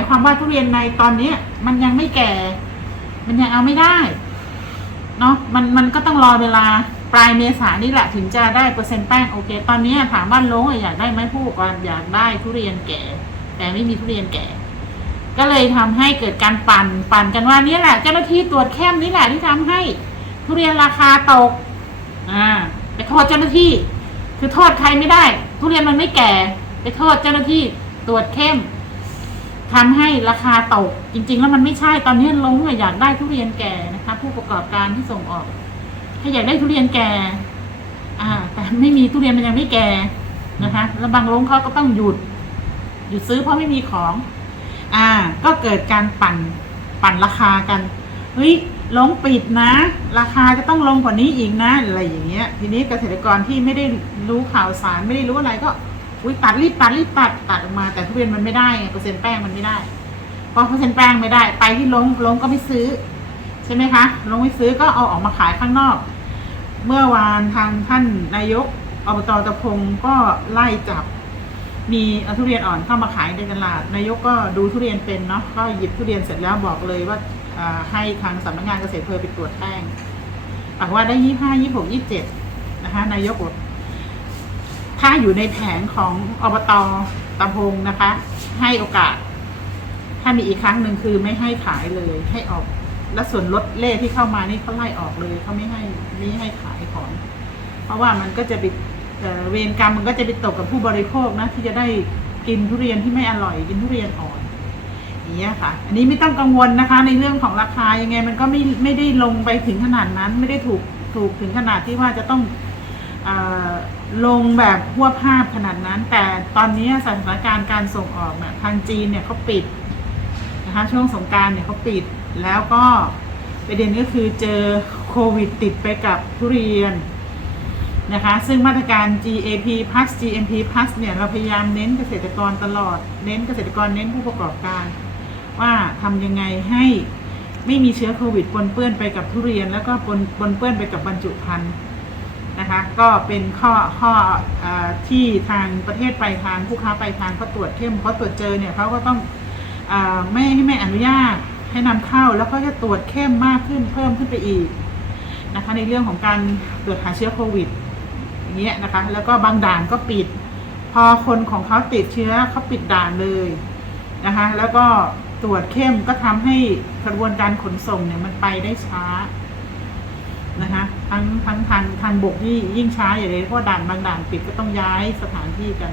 ายความว่าทุเรียนในตอนเนี้ยมันยังไม่แก่ มันยังเอาไม่ได้เนาะมันมันก็ต้องรอเวลาปลายเมษานี่แหละถึงจะได้เปอร์เซ็นต์แป้งโอเค ตอนนี้ถามว่าลงอยากได้ไหมผู้กครองอยากได้ทุเรียนแก่ แต่ไม่มีทุเรียนแก่ ก็เลยทำให้เกิดการปั่นปั่นกันว่านี่แหละเจ้าหน้าที่ตรวจเข้มนี่แหละที่ทำให้ ทุเรียนราคาตกอ่าไปโทษเจ้าหน้าที่ คือโทษใครไม่ได้ ทุเรียนมันไม่แก่ ไปโทษเจ้าหน้าที่ตรวจเข้ม ทำให้ราคาตกจริง ๆ แล้วมันไม่ใช่ตอนนี้ลงอะอยากได้ทุเรียนแก่นะคะ ผู้ประกอบการที่ส่งออก ถ้าอยากได้ทุเรียนแก่ อ่า แต่ไม่มีทุเรียนมันยังไม่แก่นะคะ แล้วบางโรงเขาก็ต้องหยุด หยุดซื้อเพราะไม่มีของ อ่า ก็เกิดการปั่นปั่นราคากันเฮ้ยลงปิดนะ ราคาจะต้องลงกว่านี้อีกนะอะไรอย่างเงี้ย ทีนี้เกษตรกรที่ไม่ได้รู้ข่าวสารไม่ได้รู้อะไรก็ อุ้ยตัดรีบตัดรีบตัดตัดออกมา แต่ทุเรียนมันไม่ได้ไงเปอร์เซ็นต์แป้งมันไม่ได้พอเปอร์เซ็นต์แป้งไม่ได้ ไปที่ลงลงก็ไม่ซื้อ ใช่ไหมคะลงไม่ซื้อก็เอาออกมาขายข้างนอก เมื่อวานทางท่านนายกอบตตะพงก็ไล่จับ มีทุเรียนอ่อนเข้ามาขายในตลาด นายกก็ดูทุเรียนเป็นเนาะก็หยิบทุเรียนเสร็จแล้วบอกเลยว่าให้ทางสำนักงานเกษตรอำเภอไปตรวจแป้งบอกว่าได้ยี่ห้ายี่หกยี่เจ็ดนะคะนายกบอก ถ้าอยู่ในแผนของอบตตะพงนะคะ ให้โอกาส ถ้ามีอีกครั้งหนึ่งคือไม่ให้ขายเลย ให้ออก และส่วนลดเล่ที่เข้ามานี่เขาไล่ออกเลยเขาไม่ให้ไม่ให้ขายของ เพราะว่ามันก็จะไปเวรกรรมมันก็จะไปตกกับผู้บริโภคนะ ที่จะได้กินทุเรียนที่ไม่อร่อยกินทุเรียนอ่อนอย่างเงี้ยค่ะ อันนี้ไม่ต้องกังวลนะคะ ในเรื่องของราคายังไง มันก็ไม่ไม่ได้ลงไปถึงขนาดนั้น ไม่ได้ถูกถูกถึงขนาดที่ว่าจะต้อง ลงแบบหัวภาพขนาดนั้น แต่ตอนนี้สถานการณ์การส่งออกเนี่ยทางจีนเนี่ยเขาปิดนะคะช่วงสงการเนี่ยเขาปิดแล้วก็ประเด็นก็คือเจอโควิดติดไปกับทุเรียนนะคะซึ่งมาตรการ GAP plus GMP plus เนี่ยเราพยายามเน้นเกษตรกรตลอด เน้นเกษตรกรเน้นผู้ประกอบการ ว่าทำยังไงให้ไม่มีเชื้อโควิดปนเปื้อนไปกับทุเรียน แล้วก็ปนปนเปื้อนไปกับบรรจุภัณฑ์ นะคะ ก็เป็นข้อข้ออที่ทางประเทศปลายทางผู้ค้าปลายทางเขาตรวจเข้มเขาตรวจเจอเนี่ยเขาก็ต้องอไม่ไม่อนุญาตให้นำเข้าแล้วก็จะตรวจเข้มมากขึ้นเพิ่มขึ้นไปอีกนะคะในเรื่องของการตรวจหาเชื้อโควิดอย่างเงี้ยนะคะแล้วก็บางด่านก็ปิด พอคนของเขาติดเชื้อเขาปิดด่านเลยนะคะแล้วก็ตรวจเข้มก็ทำให้กระบวนการขนส่งเนี่ยมันไปได้ช้า นะคะทั้งทั้งทางทางบกที่ยิ่งช้าอย่างเลยเพราะด่านบางด่านปิดก็ต้องย้ายสถานที่กัน